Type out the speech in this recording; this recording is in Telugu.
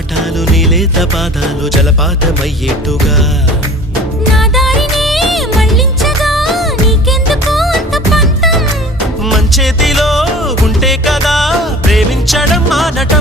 పాఠాలు నీలేత పాదాలు జలపాతమయ్యేట్టుగా నా దారినే మళ్ళించగా నీకెందుకు అంత పంతం మంచేతిలో ఉంటే కదా ప్రేమించడం మానటం